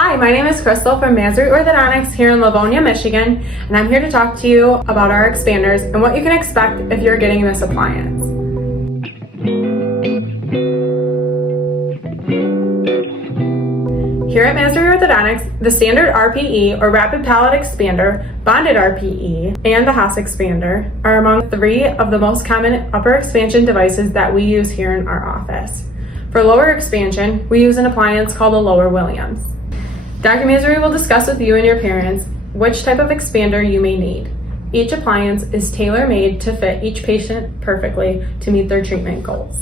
Hi, my name is Crystal from Masri Orthodontics here in Livonia, Michigan, and I'm here to talk to you about our expanders and what you can expect if you're getting this appliance. Here at Masri Orthodontics, the standard RPE or rapid palate expander, bonded RPE, and the HAAS expander are among 3 of the most common upper expansion devices that we use here in our office. For lower expansion, we use an appliance called a lower Williams. Dr. Masri will discuss with you and your parents which type of expander you may need. Each appliance is tailor-made to fit each patient perfectly to meet their treatment goals.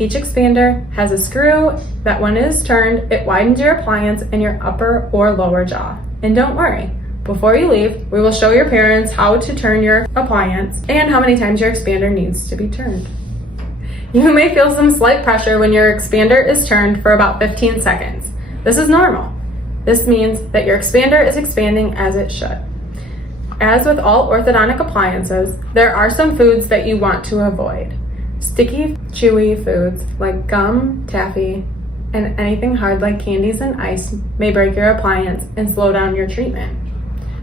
Each expander has a screw that when it is turned, it widens your appliance in your upper or lower jaw. And don't worry, before you leave, we will show your parents how to turn your appliance and how many times your expander needs to be turned. You may feel some slight pressure when your expander is turned for about 15 seconds. This is normal. This means that your expander is expanding as it should. As with all orthodontic appliances, there are some foods that you want to avoid. Sticky, chewy foods like gum, taffy, and anything hard like candies and ice may break your appliance and slow down your treatment.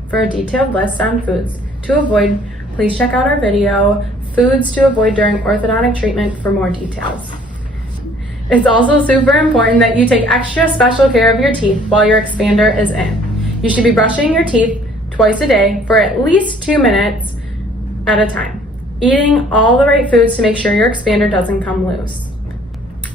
For a detailed list on foods to avoid, please check out our video, Foods to Avoid During Orthodontic Treatment, for more details. It's also super important that you take extra special care of your teeth while your expander is in. You should be brushing your teeth twice a day for at least 2 minutes at a time. Eating all the right foods to make sure your expander doesn't come loose.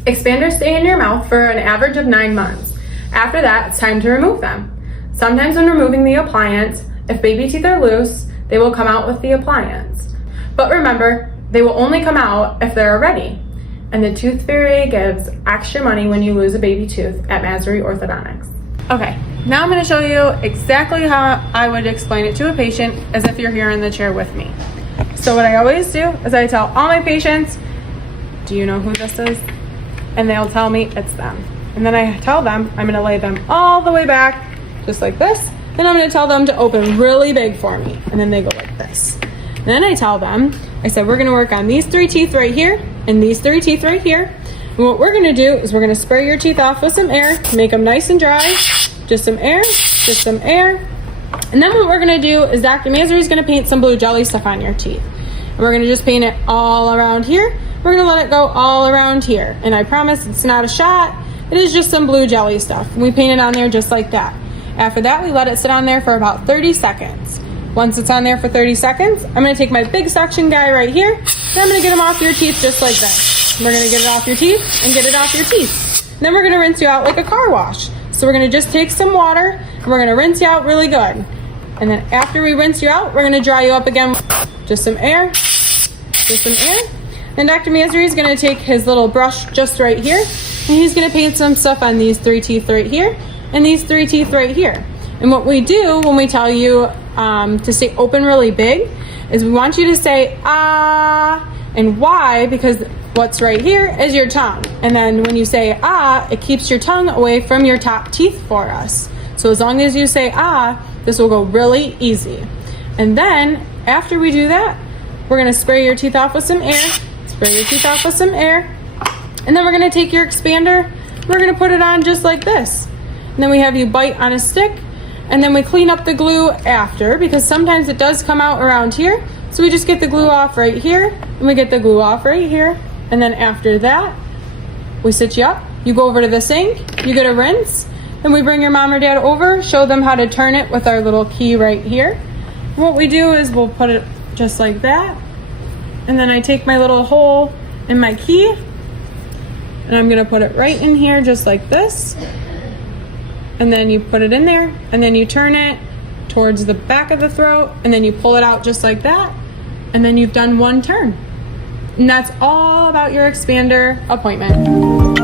Expanders stay in your mouth for an average of 9 months. After that, it's time to remove them. Sometimes when removing the appliance, if baby teeth are loose, they will come out with the appliance. But remember, they will only come out if they're ready. And the Tooth Fairy gives extra money when you lose a baby tooth at Masri Orthodontics. Okay, now I'm going to show you exactly how I would explain it to a patient as if you're here in the chair with me. So what I always do is I tell all my patients, do you know who this is? And they'll tell me it's them. And then I tell them I'm going to lay them all the way back, just like this. Then I'm going to tell them to open really big for me. And then they go like this. And then I tell them, I said, we're going to work on these 3 teeth right here and these 3 teeth right here. And what we're going to do is we're going to spray your teeth off with some air to make them nice and dry. Just some air, just some air. And then what we're going to do is Dr. Masri is going to paint some blue jelly stuff on your teeth. And we're going to just paint it all around here. We're going to let it go all around here. And I promise it's not a shot. It is just some blue jelly stuff. And we paint it on there just like that. After that, we let it sit on there for about 30 seconds. Once it's on there for 30 seconds, I'm going to take my big suction guy right here, and I'm going to get them off your teeth just like that. We're going to get it off your teeth and get it off your teeth. And then we're going to rinse you out like a car wash. So we're going to just take some water, and we're going to rinse you out really good. And then after we rinse you out, we're going to dry you up again. Just some air, just some air. Then Dr. Masri is going to take his little brush just right here, and he's going to paint some stuff on these 3 teeth right here, and these 3 teeth right here. And what we do when we tell you to stay open really big is we want you to say ah. And why? Because what's right here is your tongue. And then when you say ah, it keeps your tongue away from your top teeth for us. So as long as you say ah, this will go really easy. And then after we do that, we're going to spray your teeth off with some air. Spray your teeth off with some air. And then we're going to take your expander. We're going to put it on just like this. And then we have you bite on a stick. And then we clean up the glue after, because sometimes it does come out around here. So we just get the glue off right here, and we get the glue off right here. And then after that, we sit you up. You go over to the sink, you get a rinse. Then we bring your mom or dad over, show them how to turn it with our little key right here. And what we do is we'll put it just like that. And then I take my little hole in my key, and I'm gonna put it right in here just like this. And then you put it in there, and then you turn it towards the back of the throat, and then you pull it out just like that, and then you've done 1 turn. And that's all about your expander appointment.